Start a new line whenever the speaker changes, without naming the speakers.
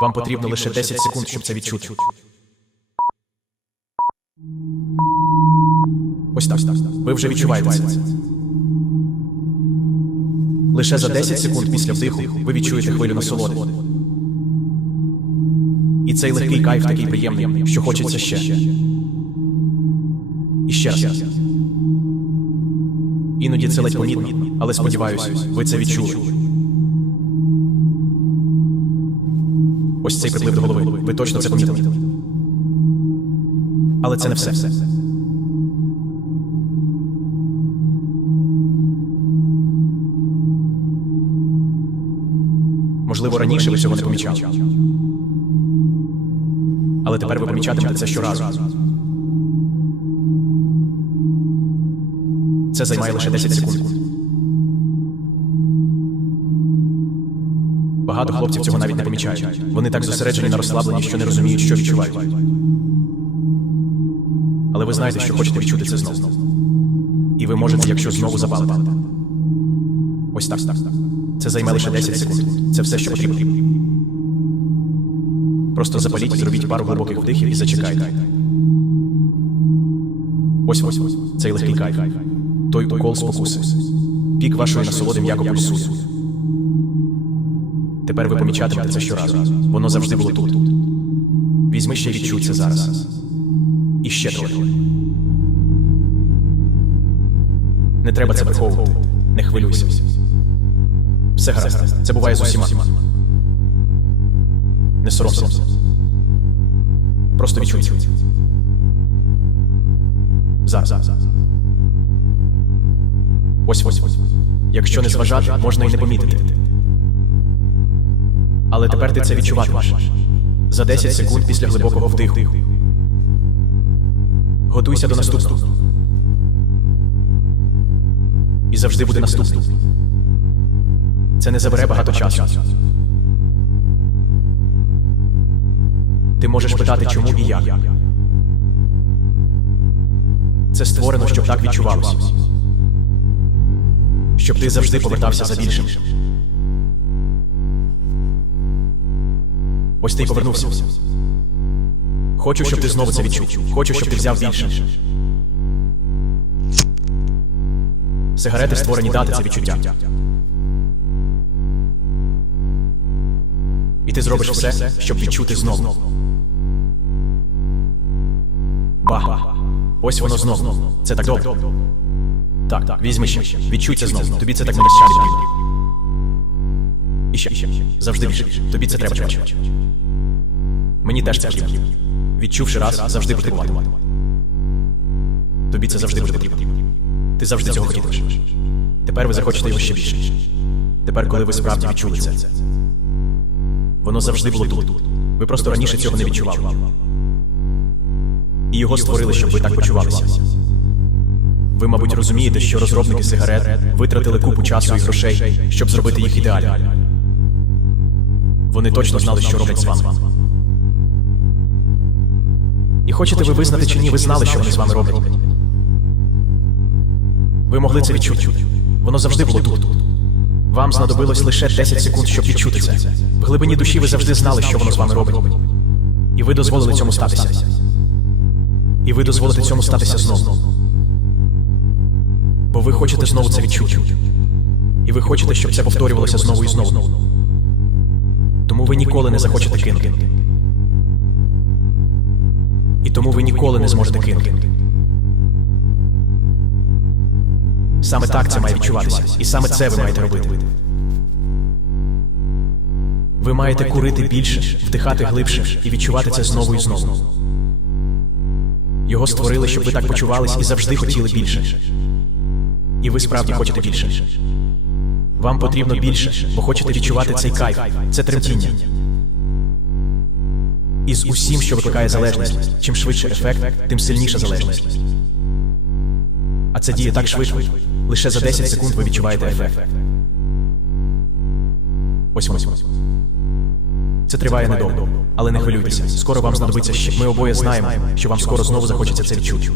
Вам потрібно лише 10 секунд, щоб це відчути. Ось так. Ви вже відчуваєте це. Лише за 10 секунд після вдиху ви відчуєте хвилю насолоди. І цей легкий кайф такий приємний, що хочеться ще. І ще раз. Іноді це ледь помітно, але сподіваюся, ви це відчули. Ось цей приплив до голови. Ви точно це помітили. Але це не все. Можливо, раніше ви цього не помічали. Але тепер ви помічатимете це щоразу. Це займає лише 10 секунд. Багато хлопців цього навіть не помічають. Вони так зосереджені на розслабленні, що не розуміють, що відчувають. Але ви знаєте, що хочете відчути це знову. І ви можете, якщо знову запалите. Ось так. Це займе лише 10 секунд. Це все, що потрібно. Просто запаліть, зробіть пару глибоких вдихів і зачекайте. Ось ось цей легкий кайф. Той укол спокуси. Пік вашої насолоди м'яко пульсує. Тепер ви помічатимете це щоразу. Воно завжди було тут. Візьми ще відчуй це зараз. І ще трохи. Не треба це приховувати. Не хвилюйся. Все гаразд. Це буває з усіма. Не соромся. Просто відчуй. Зараз. Ось ось. Якщо не зважати, можна і не помітити. Але тепер ти це відчуватимеш. За 10 секунд після глибокого вдиху. Готуйся до наступного. І завжди буде наступний. Це не забере багато часу. Ти можеш питати, чому і як. Це створено, щоб так відчувалося. Щоб ти завжди повертався за більшим. Ось ти й повернувся. Хочу, щоб ти знову це відчув. Хочу, щоб ти взяв більше. Сигарети створені дати це відчуття. І ти зробиш все, щоб відчути знову. Бах! Ось воно знову. Це так добре. Так, так, візьми ще. Відчуй це знову. Тобі це так не безчально. І ще. Завжди більше. Тобі це треба. Мені теж це потрібно. Відчувши раз, завжди потребувати. Тобі це завжди буде потрібно. Ти завжди цього хотітимеш. Тепер ви захочете його ще більше. Тепер, коли ви справді відчули це. Воно завжди було тут. Ви просто раніше цього не відчували. І його створили, щоб ви так почувалися. Ви, мабуть, розумієте, що розробники сигарет витратили купу часу і грошей, щоб зробити їх ідеально. Вони точно знали, що роблять з вами. І хочете ви визнати чи ні, ви знали, що вони з вами роблять. Ви могли це відчути. Воно завжди було тут. Вам знадобилось лише 10 секунд, щоб відчути це. В глибині душі ви завжди знали, що воно з вами робить. І ви дозволили цьому статися. І ви дозволите цьому статися знову. Бо ви хочете знову це відчути. І ви хочете, щоб це повторювалося знову і знову. Ви ніколи не захочете кинути. І тому ви ніколи не зможете кинути. Саме так це має відчуватися. І саме це ви маєте робити. Ви маєте курити більше, вдихати глибше і відчувати це знову і знову. Його створили, щоб ви так почувались і завжди хотіли більше. І ви справді хочете більше. Вам потрібно більше, бо хочете відчувати цей кайф, це тремтіння. І з усім, що викликає залежність. Чим швидше ефект, тим сильніша залежність. А це діє так швидко. Лише за 10 секунд ви відчуваєте ефект. Ось ось. Це триває недовго, але не хвилюйтеся. Скоро вам знадобиться ще. Ми обоє знаємо, що вам скоро знову захочеться це відчути.